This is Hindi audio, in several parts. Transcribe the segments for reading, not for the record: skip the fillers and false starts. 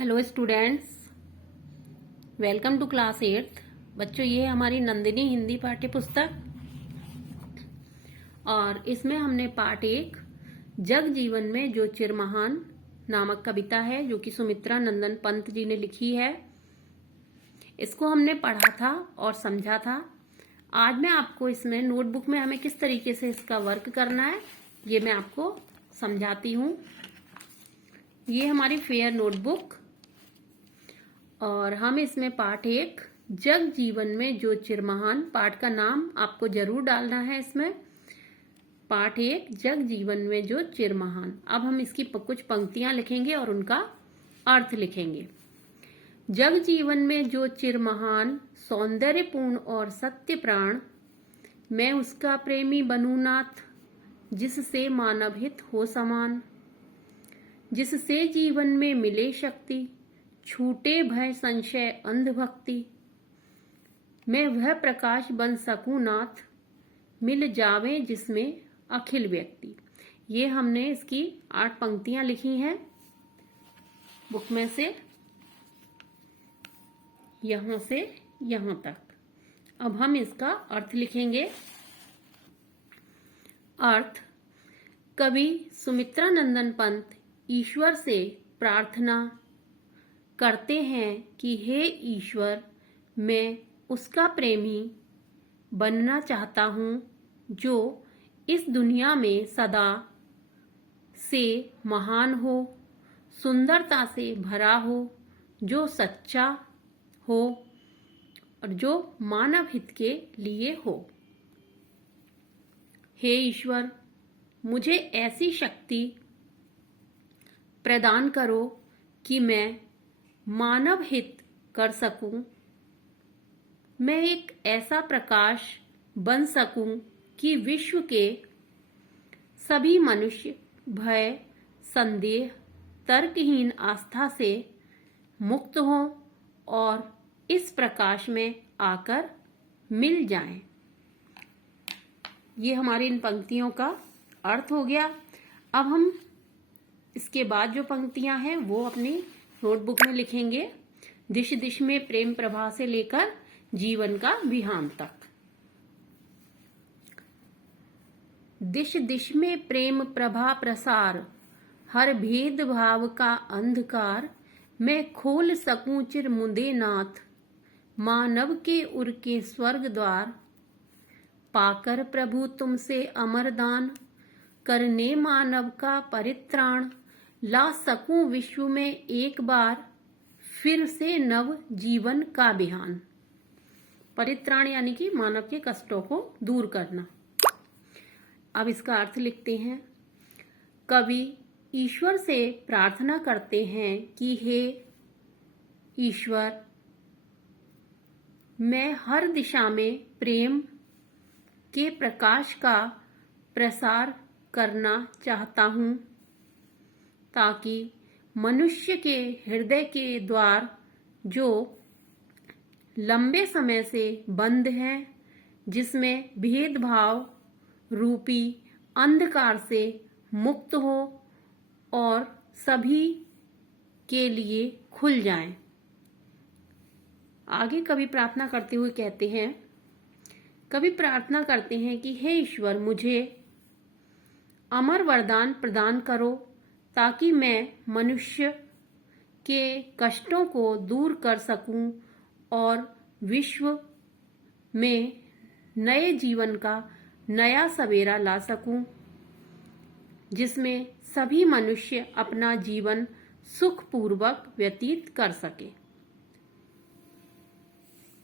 Hello students, welcome to class 8। बच्चों, ये है हमारी नंदिनी हिंदी पाठ्य पुस्तक और इसमें हमने पाठ 1 जग जीवन में जो चिरमहान नामक कविता है जो कि सुमित्रा नंदन पंत जी ने लिखी है। इसको हमने पढ़ा था और समझा था। आज मैं आपको इसमें नोटबुक में हमें किस तरीके से इसका वर्क करना है ये मैं आपको समझाती हूँ। ये हमारी फेयर नोटबुक और हम इसमें पाठ 1 जग जीवन में जो चिरमहान, पाठ का नाम आपको जरूर डालना है इसमें। पाठ 1 जग जीवन में जो चिरमहान। अब हम इसकी कुछ पंक्तियां लिखेंगे और उनका अर्थ लिखेंगे। जग जीवन में जो चिरमहान, सौंदर्यपूर्ण और सत्य प्राण, मैं उसका प्रेमी बनूं नाथ, जिससे मानव हित हो समान, जिससे जीवन में मिले शक्ति, छूटे भय संशय अंधभक्ति, मैं वह प्रकाश बन सकूं नाथ, मिल जावे जिसमें अखिल व्यक्ति। ये हमने इसकी 8 पंक्तियां लिखी हैं बुक में से यहां तक। अब हम इसका अर्थ लिखेंगे। अर्थ: कवि सुमित्रा नंदन पंत ईश्वर से प्रार्थना करते हैं कि हे ईश्वर, मैं उसका प्रेमी बनना चाहता हूँ जो इस दुनिया में सदा से महान हो, सुंदरता से भरा हो, जो सच्चा हो और जो मानव हित के लिए हो। हे ईश्वर, मुझे ऐसी शक्ति प्रदान करो कि मैं मानव हित कर सकूं, मैं एक ऐसा प्रकाश बन सकूं कि विश्व के सभी मनुष्य भय, संदेह, तर्कहीन आस्था से मुक्त हों और इस प्रकाश में आकर मिल जाएं। ये हमारी इन पंक्तियों का अर्थ हो गया। अब हम इसके बाद जो पंक्तियां हैं वो अपनी नोटबुक में लिखेंगे। दिश दिश में प्रेम प्रभा से लेकर जीवन का विहान तक। दिश दिश में प्रेम प्रभा प्रसार, हर भेद भाव का अंधकार, मैं खोल सकूं चिर मुदे नाथ, मानव के उर के स्वर्ग द्वार, पाकर प्रभु तुमसे अमर दान, करने मानव का परित्राण, ला सकूं विश्व में एक बार, फिर से नव जीवन का बिहान। परित्राण यानी कि मानव के कष्टों को दूर करना। अब इसका अर्थ लिखते हैं। कवि ईश्वर से प्रार्थना करते हैं कि हे ईश्वर, मैं हर दिशा में प्रेम के प्रकाश का प्रसार करना चाहता हूँ, ताकि मनुष्य के हृदय के द्वार जो लंबे समय से बंद हैं, जिसमें भेदभाव रूपी अंधकार से मुक्त हो और सभी के लिए खुल जाएं। आगे कवि प्रार्थना करते हुए कहते हैं, कवि प्रार्थना करते हैं कि हे ईश्वर, मुझे अमर वरदान प्रदान करो ताकि मैं मनुष्य के कष्टों को दूर कर सकूं और विश्व में नए जीवन का नया सवेरा ला सकूं, जिसमें सभी मनुष्य अपना जीवन सुखपूर्वक व्यतीत कर सके।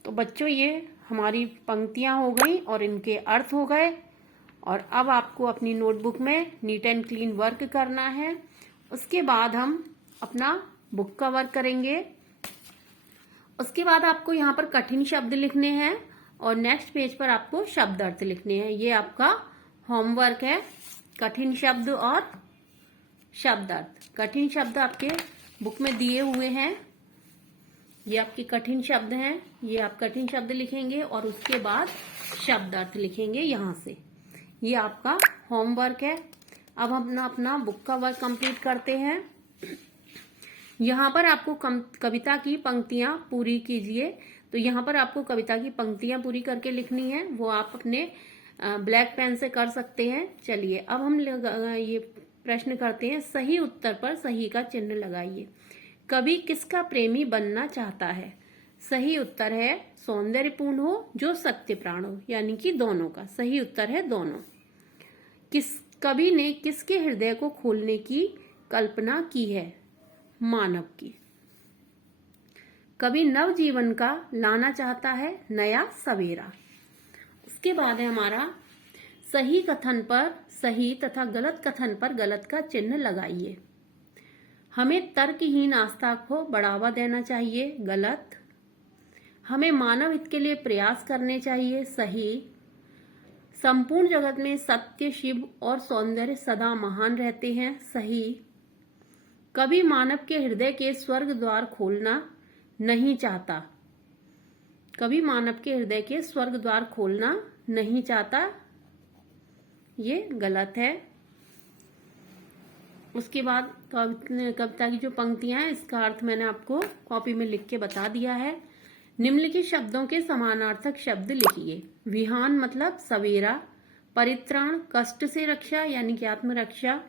तो बच्चों, ये हमारी पंक्तियां हो गई और इनके अर्थ हो गए। और अब आपको अपनी नोटबुक में नीट एंड क्लीन वर्क करना है। उसके बाद हम अपना बुक का वर्क करेंगे। उसके बाद आपको यहाँ पर कठिन शब्द लिखने हैं और नेक्स्ट पेज पर आपको शब्द अर्थ लिखने हैं। ये आपका होमवर्क है, कठिन शब्द और शब्द अर्थ। कठिन शब्द आपके बुक में दिए हुए हैं। ये आपके कठिन शब्द हैं। ये आप कठिन शब्द लिखेंगे और उसके बाद शब्द अर्थ लिखेंगे यहाँ से। ये आपका होमवर्क है। अब हम अपना बुक का वर्क कंप्लीट करते हैं। यहाँ पर आपको कविता की पंक्तियां पूरी कीजिए। तो यहाँ पर आपको कविता की पंक्तियां पूरी करके लिखनी है, वो आप अपने ब्लैक पेन से कर सकते हैं। चलिए अब हम ये प्रश्न करते हैं, सही उत्तर पर सही का चिन्ह लगाइए। कवि किसका प्रेमी बनना चाहता है? सही उत्तर है सौंदर्यपूर्ण हो जो सत्य प्राण हो, यानी कि दोनों का सही उत्तर है दोनों। कवि ने किसके हृदय को खोलने की कल्पना की है? मानव की। कवि नव जीवन का लाना चाहता है, नया सवेरा। उसके बाद है हमारा सही कथन पर सही तथा गलत कथन पर गलत का चिन्ह लगाइए। हमें तर्कहीन आस्था को बढ़ावा देना चाहिए, गलत। हमें मानव हित के लिए प्रयास करने चाहिए, सही। संपूर्ण जगत में सत्य, शिव और सौंदर्य सदा महान रहते हैं, सही। कभी मानव के हृदय के स्वर्ग द्वार खोलना नहीं चाहता, कभी मानव के हृदय के स्वर्ग द्वार खोलना नहीं चाहता, ये गलत है। उसके बाद कविता की जो पंक्तियां हैं इसका अर्थ मैंने आपको कॉपी में लिख के बता दिया है। निम्नलिखित शब्दों के समानार्थक शब्द लिखिए। विहान मतलब सवेरा, परित्राण कष्ट से रक्षा यानी कि आत्मरक्षा,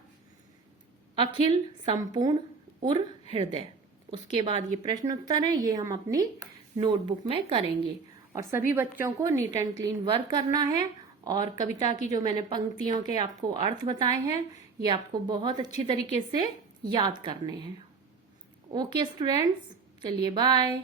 अखिल संपूर्ण, उर हृदय। उसके बाद ये प्रश्न उत्तर है, ये हम अपनी नोटबुक में करेंगे और सभी बच्चों को नीट एंड क्लीन वर्क करना है। और कविता की जो मैंने पंक्तियों के आपको अर्थ बताए हैं ये आपको बहुत अच्छी तरीके से याद करने हैं। ओके स्टूडेंट्स, चलिए बाय।